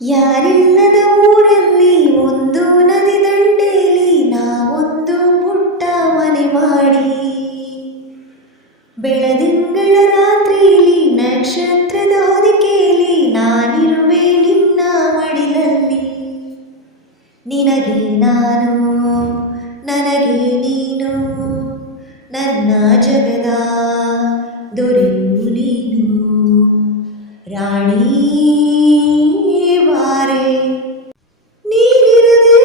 ಯಾರಿಲ್ಲದ ಊರಲ್ಲಿ ಒಂದು ನದಿ ದಂಡೆಯಲ್ಲಿ ನಾವೊಂದು ಪುಟ್ಟ ಮನೆ ಮಾಡಿ, ಬೆಳದಿಂಗಳ ರಾತ್ರಿಯಲ್ಲಿ ನಕ್ಷತ್ರದ ಹೊದಿಕೆಯಲ್ಲಿ ನಾನಿರುವೆ ನಿನ್ನ ಮಡಿಲಲ್ಲಿ. ನಿನಗೆ ನಾನು, ನನಗೆ ನೀನು, ನನ್ನ ಜಗದ ದೊರೆಯು ನೀನು. ರಾಣಿ ಬಾರೆ, ನೀನಿರದೆ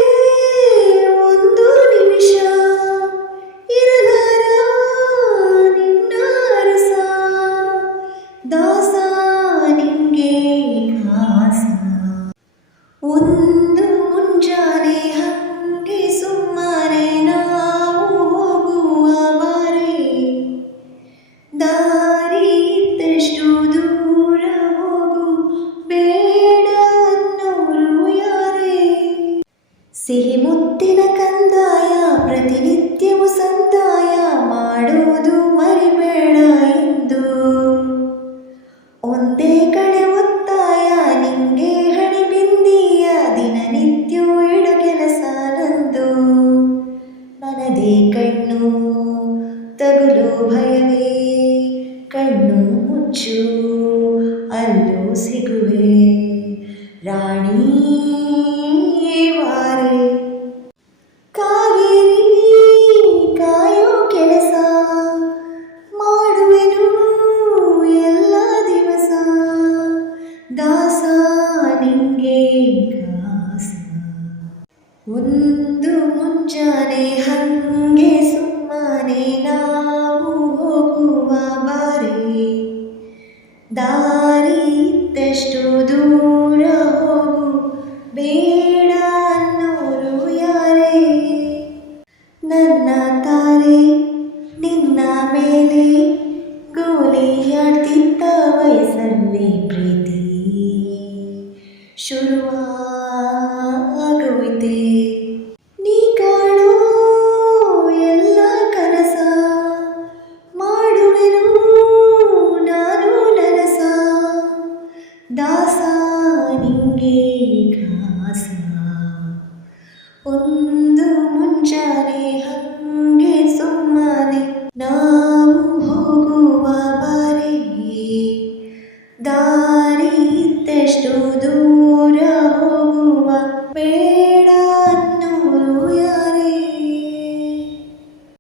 ಒಂದು ನಿಮಿಷ ಇರಲಾರ ನಿನ್ನ ಅರಸ. ದಾಸ ನಿಂಗೆ ಕಾಸ. ಒಂದು ಮುಂಜಾನೆ ಹಂಗೆ ಸುಮ್ಮನೆ ನಾವು ಹೋಗುವ ಬಾರೆ. ದಾರಿ ಇದ್ದಷ್ಟು ದೂರ ಹೋಗು, ಬೇಡ ಅನ್ನೋರು ಯಾರೇ. ಸಿಹಿ ಮುತ್ತಿನ ಕಂದಾಯ ಪ್ರತಿನಿತ್ಯವೂ ಸಂದಾಯ ಮಾಡೋದು ಮರಿಬೇಡ ಎಂದು. ಒಂದೇ ಕಡೆ ಒತ್ತಾಯ ನಿಂಗೆ ಹಣೆ ಬಿಂದಿಯ, ದಿನನಿತ್ಯ ಇಡು ಕೆಲಸ ನಂದು. ನನ್ನದೇ ಕಣ್ಣು ತಗುಲೋ ಭಯವೇ, ಕಣ್ಣು ಮುಚ್ಚು ಅಲ್ಲೂ ಸಿಗುವೆ. ರಾಣಿ ಬಾರೆ, ಕಾವೇರಿ ಕಾಯೋ ಕೆಲಸ ಮಾಡುವೆನು ಎಲ್ಲ ದಿವಸ. ದಾಸ ನಿಂಗೆ ಕಾಸ. ಒಂದು ಮುಂಜಾನೆ ಹಂಗೆ ಸುಮ್ಮನೆ ನಾವು ಹೋಗುವ ಬಾರೆ. ದಾರಿ ಇದ್ದಷ್ಟು ದೂರ ಹೋಗು, ಬೇಡ ಅನ್ನೋರು ಯಾರೇ. ನನ್ನ ತಾರೆ ನಿನ್ನ ಮೇಲೆ ಗೋಲಿಯಾಡ್ತಿದ್ದ ವಯಸ್ಸಲ್ಲಿ ಪ್ರೀತಿ ಶುರು